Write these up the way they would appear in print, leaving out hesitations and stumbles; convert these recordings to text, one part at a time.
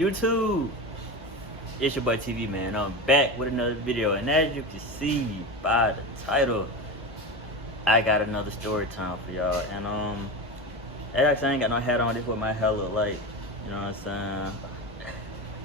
YouTube, it's your boy TV, man. I'm back with another video, and as you can see by the title, I got another story time for y'all. And actually I ain't got no hat on. This is what my hair look like. You know what I'm saying?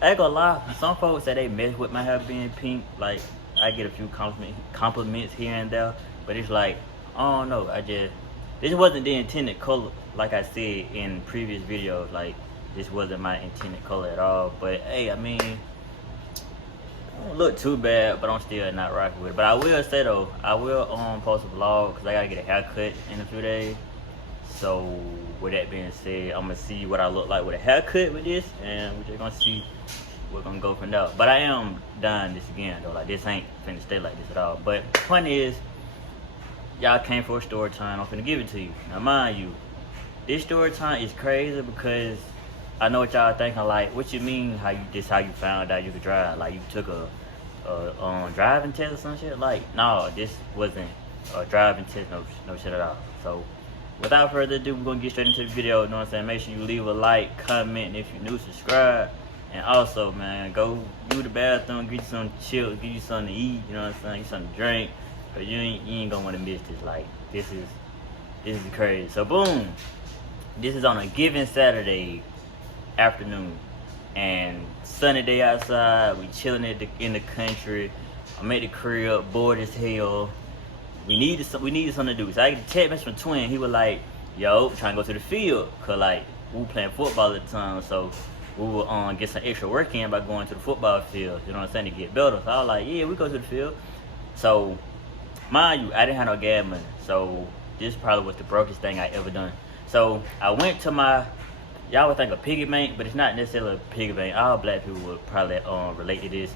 I ain't gonna lie, some folks say they mess with my hair being pink. Like, I get a few compliments here and there, but it's like, I don't know, this wasn't the intended color, like I said in previous videos. Like, this wasn't my intended color at all. But hey, I mean, I don't look too bad, but I'm still not rocking with it. But I will say though, I will post a vlog because I gotta get a haircut in a few days. So with that being said, I'm gonna see what I look like with a haircut with this, and we're just gonna see we're gonna go from there. But I am done this again though. Like, this ain't finna stay like this at all. But the point is, y'all came for a story time. I'm finna give it to you. Now mind you, this story time is crazy because I know what y'all thinking. Like, what you mean? How you found out you could drive? Like, you took a driving test or some shit? Like, no, this wasn't a driving test. No shit at all. So without further ado, we're gonna get straight into the video. You know what I'm saying? Make sure you leave a like, comment, and if you're new, subscribe. And also, man, go do the bathroom, get you some chill, get you something to eat. You know what I'm saying? Get something to drink, cause you ain't gonna wanna miss this. Like, this is crazy. So boom, this is on a given Saturday afternoon, and sunny day outside. We chilling in the country. I'm at the crib, bored as hell. We needed something to do. So I get a text message from Twin. He was like, "Yo, trying to go to the field, cause like we were playing football at the time, so we will get some extra work in by going to the football field. You know what I'm saying, to get better." So I was like, "Yeah, we go to the field." So mind you, I didn't have no gas money, so this probably was the brokest thing I ever done. So I went to my, y'all would think a piggy bank, but it's not necessarily a piggy bank. All black people would probably relate to this.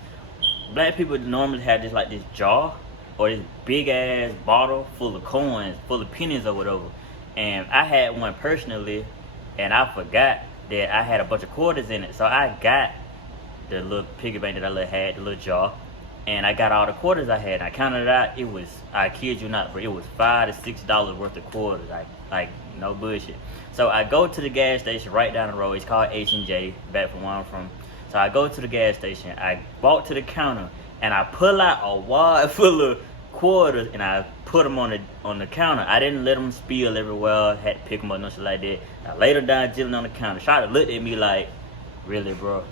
Black people normally have this jar or this big ass bottle full of coins, full of pennies or whatever. And I had one personally, and I forgot that I had a bunch of quarters in it. So I got the little piggy bank that I had, the little jar, and I got all the quarters I had. And I counted it out. It was, I kid you not, but it was $5 to $6 worth of quarters. Like no bullshit. So I go to the gas station right down the road. It's called H&J, back from where I'm from. So I go to the gas station. I walk to the counter, and I pull out a wad full of quarters, and I put them on the counter. I didn't let them spill everywhere. Had to pick them up, nothing like that. I laid them down, chilling on the counter. Shawty looked at me like, "Really, bro?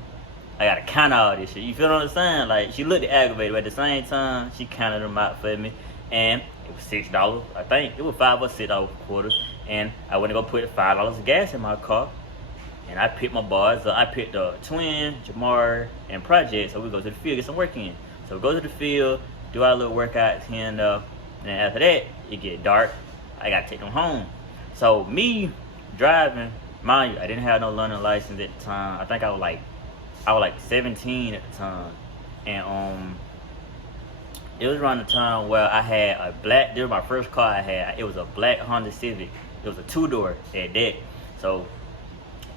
I gotta count all this shit." You feel what I'm saying? Like, she looked aggravated, but at the same time, she counted them out for me. And it was $6, I think. It was $5 or $6 quarters. And I went to go put $5 of gas in my car. And I picked my boys up. I picked Twin, Jamar, and Project. So we go to the field, get some work in. So we go to the field, do our little workouts here and there. And then after that, it get dark. I gotta take them home. So me driving, mind you, I didn't have no learning license at the time. I think I was like 17 at the time. And it was around the time where I had a black, this was my first car I had. It was a black Honda Civic. It was a 2-door at that. So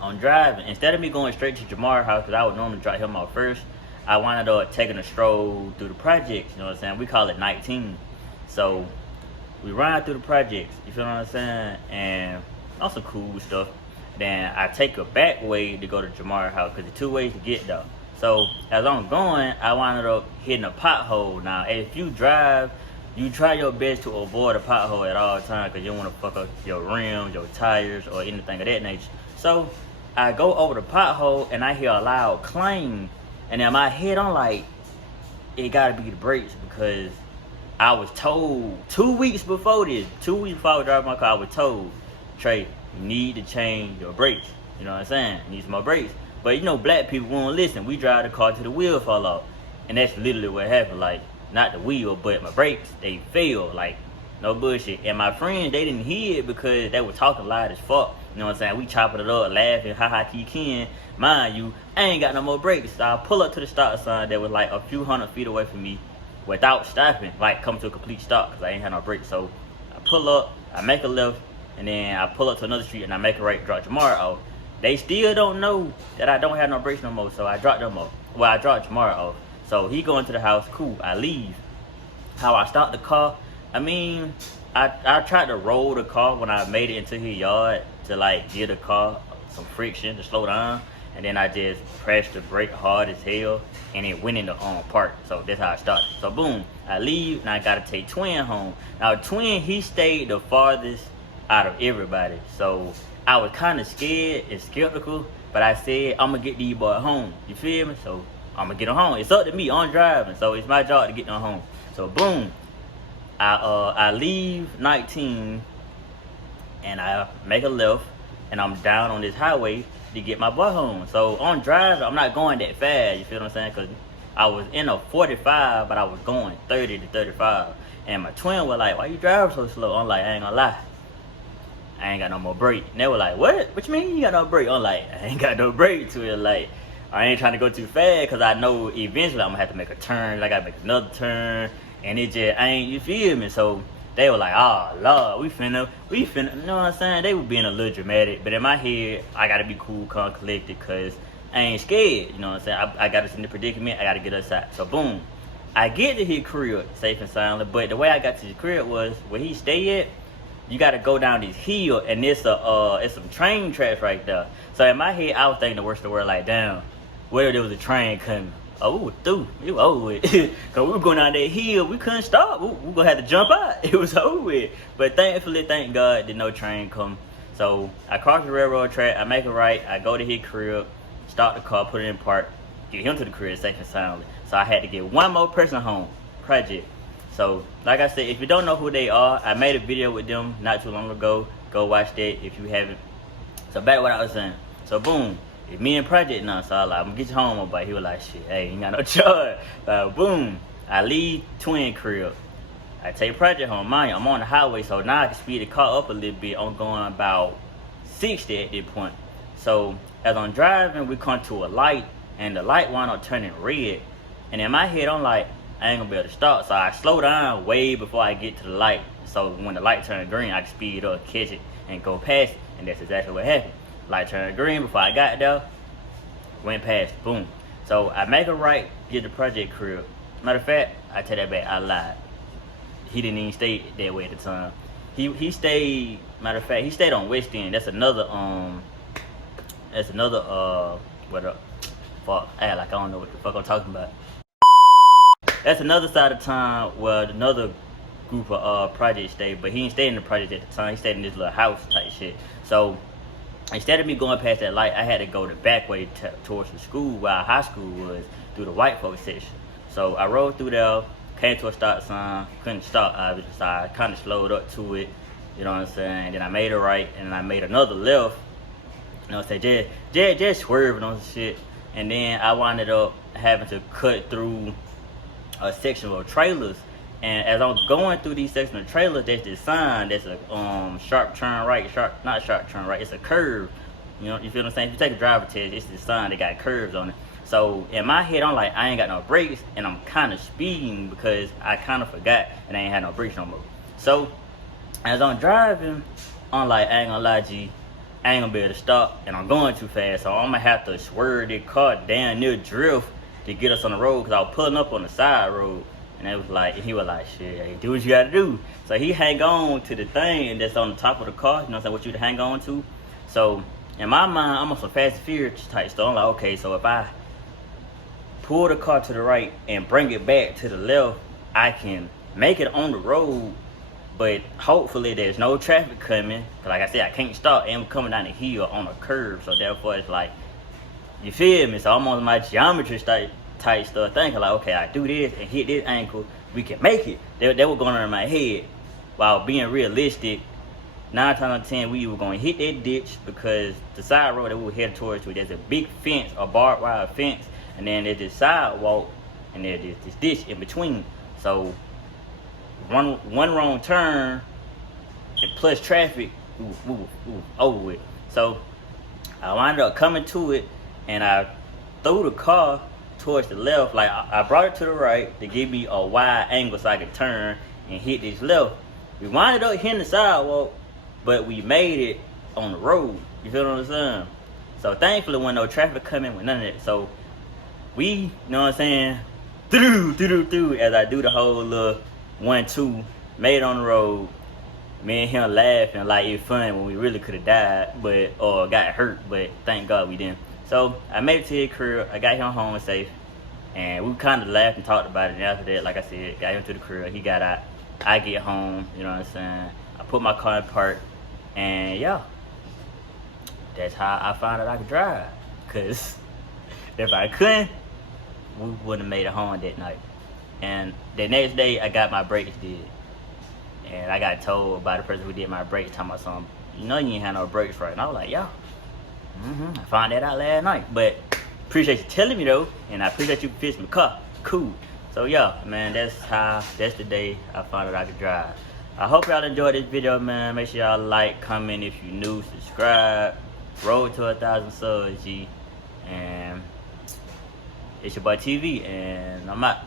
I'm driving. Instead of me going straight to Jamar's house, because I would normally drop him off first, I wound up taking a stroll through the projects. You know what I'm saying? We call it 19. So we ride through the projects. You feel what I'm saying? And also cool stuff. Then I take a back way to go to Jamar's house, because there's 2 ways to get there. So as I'm going, I wound up hitting a pothole. Now, if you drive, you try your best to avoid a pothole at all times, because you don't want to fuck up your rims, your tires, or anything of that nature. So I go over the pothole, and I hear a loud clang. And in my head, I'm like, it gotta be the brakes, because I was told 2 weeks before this, 2 weeks before I was driving my car, I was told, "Trey, you need to change your brakes." You know what I'm saying? You need some more brakes. But you know, black people won't listen. We drive the car till the wheel fall off. And that's literally what happened. Like, not the wheel, but my brakes, they failed. Like, no bullshit. And my friends, they didn't hear it because they were talking loud as fuck. You know what I'm saying? We chopping it up, laughing, ha can. Mind you, I ain't got no more brakes. So I pull up to the stop sign that was like a few hundred feet away from me without stopping. Like, come to a complete stop, because I ain't had no brakes. So I pull up, I make a left, and then I pull up to another street, and I make a right, drop Jamar off. They still don't know that I don't have no brakes no more, so I dropped them off. Well, I dropped Jamar off. So he going to the house, cool, I leave. How I start the car, I mean, I tried to roll the car when I made it into his yard to like give the car some friction to slow down. and then I just pressed the brake hard as hell, and it went in the park. So that's how I started. So boom, I leave, and I gotta take Twin home. Now Twin, he stayed the farthest out of everybody, so I was kind of scared and skeptical, but I said I'm gonna get these boys home. You feel me? So I'm gonna get them home. It's up to me. I'm driving, so it's my job to get them home. So boom, I leave 19, and I make a left, and I'm down on this highway to get my boy home. So on driving, I'm not going that fast. You feel what I'm saying? Cause I was in a 45, but I was going 30 to 35. And my twin was like, "Why you driving so slow?" I'm like, "I ain't gonna lie, I ain't got no more brake." And they were like, What you mean you got no brake?" I'm like, "I ain't got no brake to it. Like, I ain't trying to go too fast, because I know eventually I'm gonna have to make a turn. I gotta make another turn, and it just ain't, you feel me?" So they were like, "Oh Lord, we finna, you know what I'm saying?" They were being a little dramatic, but in my head, I gotta be cool, calm, collected, cause I ain't scared. You know what I'm saying? I got us in the predicament. I gotta get us out. So boom, I get to his crib safe and soundly. But the way I got to his crib was where he stay at. You gotta go down this hill, and it's some train tracks right there. So in my head, I was thinking the worst of the world. Like, damn, what if there was a train coming? Oh, we were through. It was over with. Cause we were going down that hill. We couldn't stop. We gonna have to jump out. It was over with. But thankfully, thank God, did no train come. So I cross the railroad track. I make a right. I go to his crib, start the car, put it in park, get him to the crib safe and soundly. So I had to get one more person home. Project. So like I said, if you don't know who they are, I made a video with them not too long ago. Go watch that if you haven't. So back to what I was saying. So boom. If me and Project now, so I like, "I'm gonna get you home," but he was like, "Shit, hey, you ain't got no choice." Boom, I leave Twin crib. I take Project home. Mind you, I'm on the highway, so now I can speed the car up a little bit. I'm going about 60 at this point. So as I'm driving, we come to a light, and the light wound up turning red. And in my head, I'm like, I ain't gonna be able to stop. So I slow down way before I get to the light. So when the light turned green, I can speed up, catch it, and go past it. And that's exactly what happened. Light turned green before I got there, went past, boom. So I make a right, get the Project crib. Matter of fact, I take that back, I lied. He didn't even stay that way at the time. He stayed, matter of fact, he stayed on West End. That's another what up? Fuck, I act like I don't know what the fuck I'm talking about. That's another side of town where another group of Project stayed, but he didn't stay in the Project at the time. He stayed in this little house type shit. So instead of me going past that light, I had to go the back way towards the school where our high school was, through the white folks section. So I rode through there, came to a stop sign, couldn't stop obviously, so I kind of slowed up to it, you know what I'm saying? Then I made a right, and I made another left, you know what I'm saying? Just swerving on some shit. And then I wound up having to cut through a section of trailers. And as I'm going through these sections of trailers, there's this sign that's a sharp turn right, not sharp turn right, it's a curve. You know, you feel what I'm saying? If you take a driver test, it's this sign that got curves on it. So in my head, I'm like, I ain't got no brakes, and I'm kind of speeding because I kind of forgot and I ain't had no brakes no more. So as I'm driving, I'm like, I ain't gonna lie, G, I ain't gonna be able to stop, and I'm going too fast, so I'm gonna have to swerve this car down near drift to get us on the road, because I was pulling up on the side road. And it was like, he was like, "Shit, hey, do what you gotta do." So he hang on to the thing that's on the top of the car, you know what I'm saying, what you to hang on to. So in my mind, I'm on some Fast and Furious type stuff. I'm like, okay, so if I pull the car to the right and bring it back to the left, I can make it on the road, but hopefully there's no traffic coming. Cause like I said, I can't stop, and I'm coming down the hill on a curve, so therefore it's like, you feel me? So I'm on my geometry type stuff, thinking like, okay, I do this and hit this ankle, we can make it. That was going on in my head. While being realistic, 9 times out of 10, we were going to hit that ditch, because the side road that we were headed towards, there's a big fence, a barbed wire fence, and then there's this sidewalk, and there's this ditch in between. So one wrong turn, and plus traffic, over with. So I wound up coming to it, and I threw the car towards the left. Like, I brought it to the right to give me a wide angle so I could turn and hit this left. We wound up hitting the sidewalk, but we made it on the road. You feel what I'm saying? So thankfully, when no traffic coming with none of that. So we, you know what I'm saying, through as I do the whole little 1-2, made it on the road. Me and him laughing like it's fun when we really could have died, but or got hurt, but thank God we didn't. So I made it to his crib. I got him home safe, and we kind of laughed and talked about it. And after that, like I said, got him to the crib. He got out. I get home. You know what I'm saying? I put my car in park, and yeah, that's how I found out I could drive. Cause if I couldn't, we wouldn't have made it home that night. And the next day, I got my brakes did. And I got told by the person who did my brakes, talking about something, you know you ain't had no brakes right. And I was like, yo, I found that out last night. But appreciate you telling me though, and I appreciate you fixing the car. Cool. So yeah, man, that's the day I found out I could drive. I hope y'all enjoyed this video, man. Make sure y'all like, comment if you new, subscribe. Road to 1,000 subs, G. And it's your boy TV, and I'm out.